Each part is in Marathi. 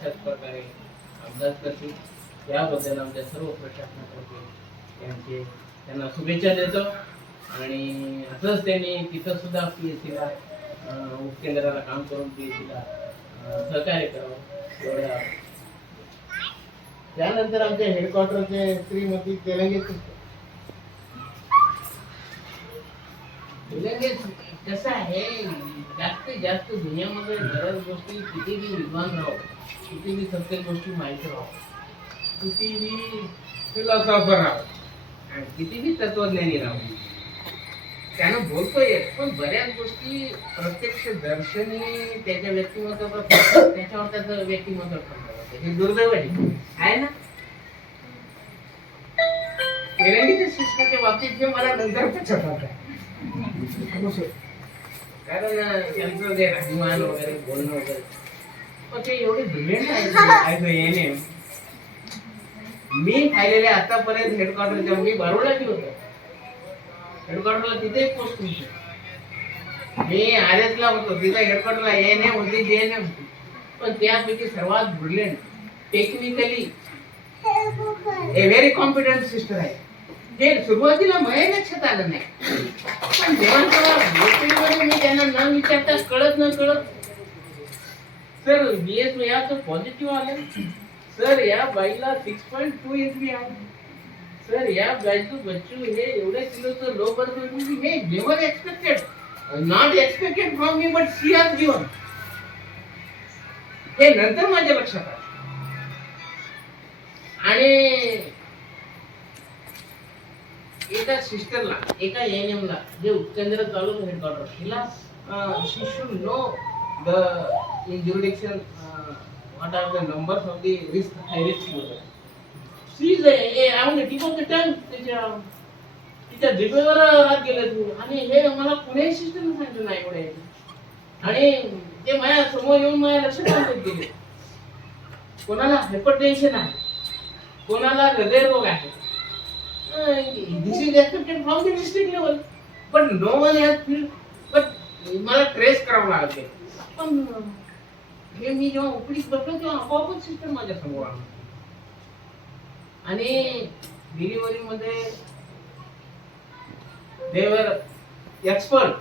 अशाच प्रकारे अभ्यास करतील याबद्दल आमच्या सर्व प्रशासनातर्फे त्यांना शुभेच्छा देतो. आणि असंच त्यांनी तिथं सुद्धा PSCला उपकेंद्राला काम करून PSCला सहकार्य करावं एवढ्या. त्यानंतर आमच्या हेडक्वार्टरचे श्रीमती तेलंगे कसं आहे, जास्तीत जास्त दुनियामध्ये बऱ्याच गोष्टी कितीही विद्वान राहावं, कितीही सत्य गोष्टी माहिती राहावं, कितीही फिलॉसॉफर राहावं आणि कितीही तत्वज्ञानी राहावं, त्यानं बोलतोय. पण बऱ्याच गोष्टी प्रत्यक्ष दर्शनी त्याच्या व्यक्तिमत्वावर त्याच्यावर त्याचं व्यक्तिमत्व ठरतं. हे दुर्दैव आहे ना. तेलंगीच्या शिक्षणाच्या बाबतीत जे मला नंतर पछातात आहे, कारण त्यांचं जे राहणीमान वगैरे बोलणं वगैरे पण ते एवढे ब्रिलियंट आहे. मी पाहिलेले आतापर्यंत हेडक्वार्टरच्या मी बारोडा गेलो होतो हेडक्वार्टरला, तिथे एक पोस्ट होती. मी RS ला होतो, तिथे हेडक्वार्टरला ANM होती, JNM होती. पण त्यापैकी सर्वात ब्रिलियंट टेक्निकली ए व्हेरी कॉम्पिटंट सिस्टर आहे. हे सुरुवातीला माझ्या लक्षात आलं नाही, पण जेव्हा मी त्यांना न विचारता कळत सर BS याचं पॉझिटिव्ह आलं, सर या बाईला 6.2 HP आहे, सर या बाईचं बच्चू हे एवढ्या किलोचं लो बर्थ हे never expected, not expected from me but she has given. हे नंतर माझ्या लक्षात आलं. आणि एका सिस्टरला, एका ANM ला जे उपकेंद्र चालू हेडक्वार्टर, तिला she should know the in jurisdiction what are the numbers of the risk, high risk user. She is I mean tip of the tongue. तिच्या जिभेवर रात गेलं तू. आणि हे मला कुणीही सिस्टम सांगितलं नाही एवढे. आणि ते माझ्या समोर येऊन माझ्या लक्षात आणून दिले. कोणाला हायपरटेन्शन आहे, कोणाला हृदयरोग आहे. This is accepted from the district level, but no one has feel. But मला ट्रेस करावं लागते. पण हे मी जेव्हा उपडीत बसलो तेव्हा आपोआपच सिस्टम माझ्या समोर आला. आणि डिलिव्हरी मध्ये they were expert,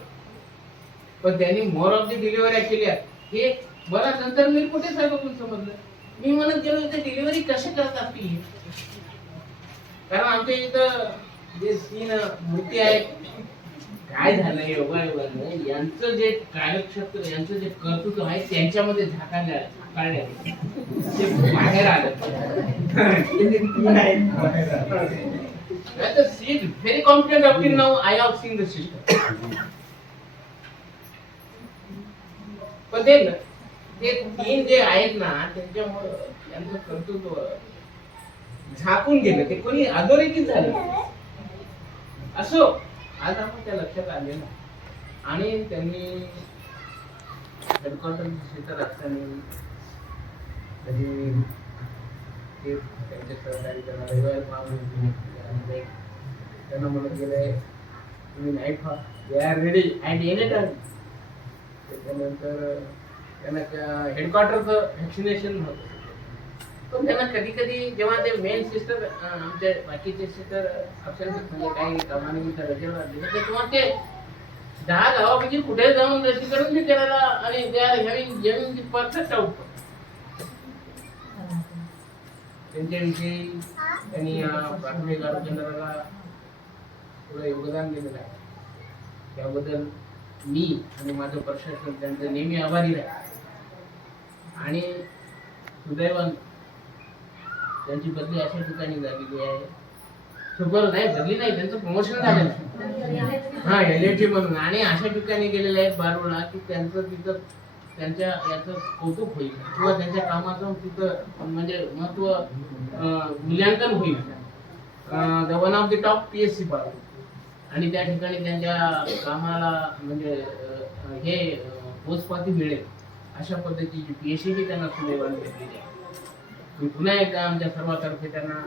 पण त्यांनी मोर ऑफ द डिलिव्हरी केल्या. हे मला नंतर मी कुठे साहेबांकडून समजलं. मी म्हणत गेलो ते डिलिव्हरी कसे करत असतील, कारण आमच्या इथं जे 3 मूर्ती आहेत, काय झालं योगायोगानं यांचं जे कार्यक्षेत्र, यांचं जे कर्तृत्व आहे त्यांच्यामध्ये झाकाळले ते बाहेर आलं. She is very confident up till now. I have seen the system. पण ते 3 जे आहेत ना त्यांच्यामुळे त्यांचं कर्तृत्व झाकून गेलं, ते कोणी अधोरेखित झालं. असो, आज आपण त्या लक्षात आले ना. आणि त्यांनी हेडक्वार्टर क्षेत्र असताना कधी ते त्यांचे सहकारी करणारे रविवार पाहून त्यांना म्हणत गेले तुम्ही नाईट व्हा, they are ready and any time. त्याच्यानंतर त्यांना हेडक्वार्टरचं व्हॅक्सिनेशन होतं. पण त्यांना कधी कधी जेव्हा ते मेन सिस्टर आमच्या बाकीचे सिस्टर अक्षर म्हणजे काही कामानिमित्त रजेवर आले तर तेव्हा ते 10 गावापैकी कुठे जाऊन लसीकरण बी करायला आणि they are having giving the perfect output. त्यांच्याविषयी त्यांनी प्राथमिक आरोग्य केंद्राला थोडं योगदान दिलेलं आहे. त्याबद्दल मी आणि माझं प्रशासन त्यांचं नेहमी आभारी आहे. आणि सुदैवान त्यांची बदली अशा ठिकाणी झालेली आहे. सुपर नाही बदली नाही, त्यांचं प्रमोशन झालेलं आहे. हा LAT म्हणून. आणि अशा ठिकाणी गेलेले आहेत बारोडा की त्यांचं तिथं त्यांच्या याचं कौतुक होईल किंवा त्यांच्या कामाचं तिथं म्हणजे महत्व मूल्यांकन होईल. One of the top PSC Baroda. आणि त्या ठिकाणी त्यांच्या कामाला म्हणजे हे पोचपाती मिळेल अशा पद्धतीची PSC बी त्यांना सुदैवाने भेटलेली आहे. मी पुन्हा एकदा आमच्या सर्वातर्फे त्यांना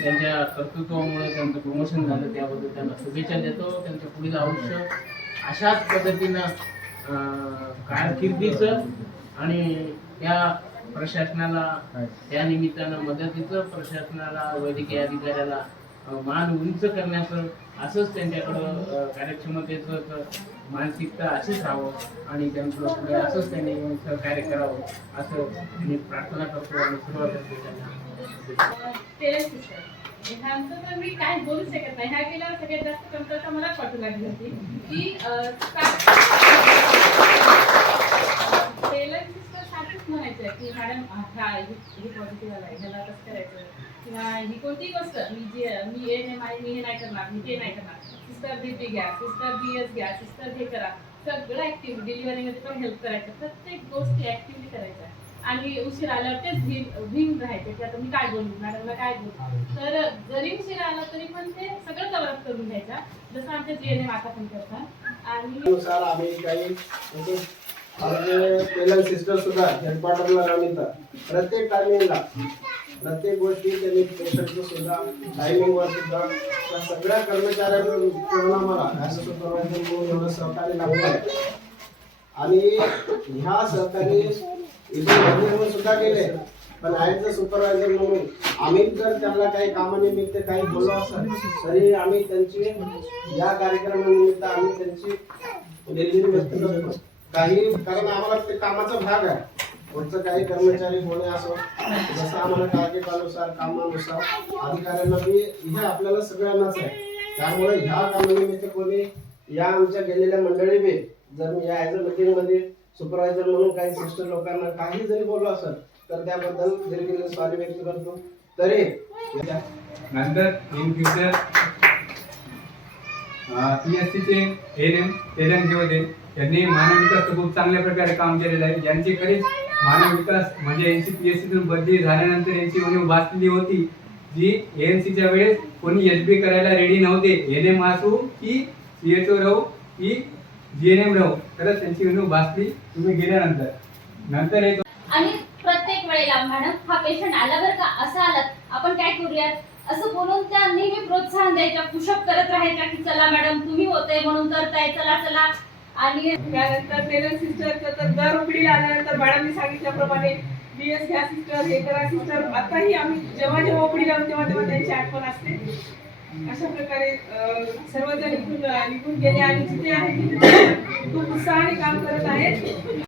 त्यांच्या कर्तृत्वामुळे त्यांचं प्रमोशन झालं त्याबद्दल त्यांना शुभेच्छा देतो. त्यांचं पुढील आयुष्य अशाच पद्धतीनं कारकिर्दीचं आणि त्या प्रशासनाला त्या निमित्तानं मदतीचं प्रशासनाला वैद्यकीय अधिकाऱ्याला मान उंच करण्याचं असंच त्यांच्याकडं कार्यक्षमतेचं मानसिकता अशीच राहावं आणि त्यांचं पुढे असंच त्यांनी सहकार्य करावं असं मी प्रार्थना करतो आणि सुरुवात करतो त्यांना. ह्यांचं तर मी काय बोलू शकत नाही. ह्या गेल्यावर सगळ्यात जास्त कमतरता मलाच वाटू लागली होती की टेलर सिस्टर सारखंच म्हणायचं की मॅडम हे पॉझिटिव्ह आला ह्याला कसं करायचं किंवा ही कोणती गोष्ट मी एएनएम आहे मी हे नाही करणार मी ते नाही करणार. सिस्टर बीपी घ्या, सिस्टर बीएस घ्या, सिस्टर हे करा, सगळं ऍक्टिव्ह डिलिव्हरीमध्ये पण हेल्प करायचं, प्रत्येक गोष्टी ऍक्टिव्हली करायच्या. आणि उशीर आल्यावर तेच भिंग राहायचे की आता मी काय बोलू मॅडमला काय बोलू. तर जरी उशीर आला तरी पण ते सगळं कव्हर अप करून घ्यायचा जसं आमच्या जीएनएम आता पण करतात. आणि आम्ही काही आमचे टेलर सिस्टर सुद्धा हेडक्वार्टरला राहून प्रत्येक टायमिंगला प्रत्येक गोष्टी त्यांनी पेशंटचं सुद्धा टायमिंगवर सुद्धा त्या सगळ्या कर्मचाऱ्यांना मला ॲज अ सुपरवायझर म्हणून एवढं सहकार्य लाभलं आहे. आणि ह्या सहकारी इथे सुद्धा केले पण ॲज अ सुपरवायझर म्हणून आम्ही जर त्यांना काही कामानिमित्त काही बोललो असेल तरी आम्ही त्यांची या कार्यक्रमानिमित्त आम्ही त्यांची दिलगिरी व्यक्त करतो काही, कारण आम्हाला ते कामाचा भाग आहे. पुढचं काही कर्मचारी होणे असो जसं आम्हाला टार्गेटानुसार कामानुसार अधिकाऱ्यांना बी हे आपल्याला सगळ्यांनाच आहे. त्यामुळे ह्या कामानिमित्त कोणी या आमच्या गेलेल्या मंडळी बी जर मी या ॲज अ मीटिंग मध्ये सुपरवायझर म्हणून काही सिस्टर लोकांना काही जरी बोललो असेल तर त्याबद्दल दिलगिरी सॉरी व्यक्त करतो. तरी नंतर इन फ्युचर PSCचे एएनएम तेलंगणे होते त्यांनी मानव विकास खूप चांगल्या प्रकारे काम केलेलं आहे. यांची खरीच मानव विकास म्हणजे यांची PSCतून बदली झाल्यानंतर यांची उणीव भासलेली होती जी ANC च्या वेळेस कोणी HB करायला रेडी नव्हते. एएनएम असू की CHO राहू की GNM राहू तरच त्यांची उणीव भासली तुम्ही गेल्यानंतर. नंतर आणि प्रत्येक वेळेला मॅडम हा पेशंट आला बरं का असं आलात आपण काय करूयात असं बोलून त्या नेहमी प्रोत्साहन द्यायच्या, पुशअप करत राहायच्या की चला मॅडम तुम्ही होते म्हणून करताय चला चला. आणि त्यानंतर टेलर सिस्टरचं तर दर उघडीला आल्यानंतर मॅडमनी सांगितल्याप्रमाणे बीएस घ्या सिस्टर हे करा सिस्टर. आताही आम्ही जेव्हा जेव्हा उघडी लावून तेव्हा तेव्हा त्यांची आठवण असते. अशा प्रकारे सर्वजण निघून गेले आणि जिथे आहे तिथे खूप उत्साहाने काम करत आहेत.